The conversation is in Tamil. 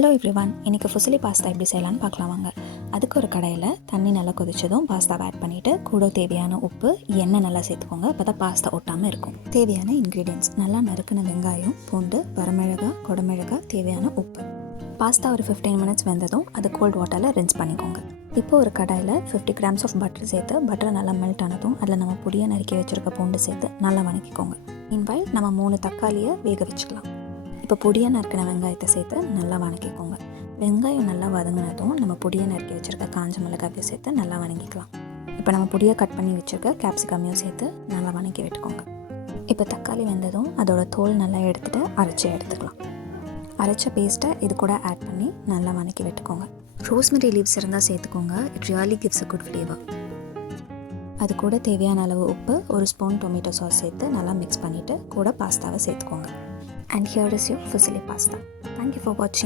ஹலோ எவ்ரிவான், இன்றைக்கி ஃபுசிலி பாஸ்தா எப்படி செய்யலான்னு பார்க்கலாம் வாங்க. அதுக்கு ஒரு கடையில் தண்ணி நல்லா கொதிச்சதும் பாஸ்தாவை ஆட் பண்ணிவிட்டு கூட தேவையான உப்பு, எண்ணெய் நல்லா சேர்த்துக்கோங்க. அப்போ தான் பாஸ்தா ஒட்டாமல் இருக்கும். தேவையான இன்க்ரீடியன்ட்ஸ் நல்லா நறுக்கின வெங்காயம், பூண்டு, வரமிளகா, கொடமிளகா, தேவையான உப்பு. பாஸ்தா ஒரு 15 மினிட்ஸ் வெந்ததும் அது கோல்ட் வாட்டரில் ரின்ஸ் பண்ணிக்கோங்க. இப்போ ஒரு கடாயில் 50 கிராம்ஸ் ஆஃப் பட்டர் சேர்த்து பட்டர் நல்லா மெல்ட் ஆனதும் அதில் நம்ம பொடியை நறுக்கி வச்சுருக்க பூண்டு சேர்த்து நல்லா வணக்கிக்கோங்க. மீன்வைல் நம்ம 3 தக்காளியை வேக வச்சுக்கலாம். இப்போ பொடியாக நறுக்கின வெங்காயத்தை சேர்த்து நல்லா வணக்கிக்கோங்க. வெங்காயம் நல்லா வதங்கினதும் நம்ம பொடியை நறுக்கி வச்சுருக்க காஞ்ச மிளகாயை சேர்த்து நல்லா வணங்கிக்கலாம். இப்போ நம்ம பொடியை கட் பண்ணி வச்சுருக்க கேப்சிகமையும் சேர்த்து நல்லா வணக்கி விட்டுக்கோங்க. இப்போ தக்காளி வெந்ததும் அதோட தோல் நல்லா எடுத்துகிட்டு அரைச்சி எடுத்துக்கலாம். அரைச்ச பேஸ்ட்டை இது கூட ஆட் பண்ணி நல்லா வணக்கி விட்டுக்கோங்க. ரோஸ்மெரி லீவ்ஸ் இருந்தால் சேர்த்துக்கோங்க. It really gives a good flavour. அது கூட தேவையான அளவு உப்பு, ஒரு ஸ்பூன் டொமேட்டோ சாஸ் சேர்த்து நல்லா மிக்ஸ் பண்ணிவிட்டு கூட பாஸ்தாவை சேர்த்துக்கோங்க. And here is your fusilli pasta. Thank you for watching.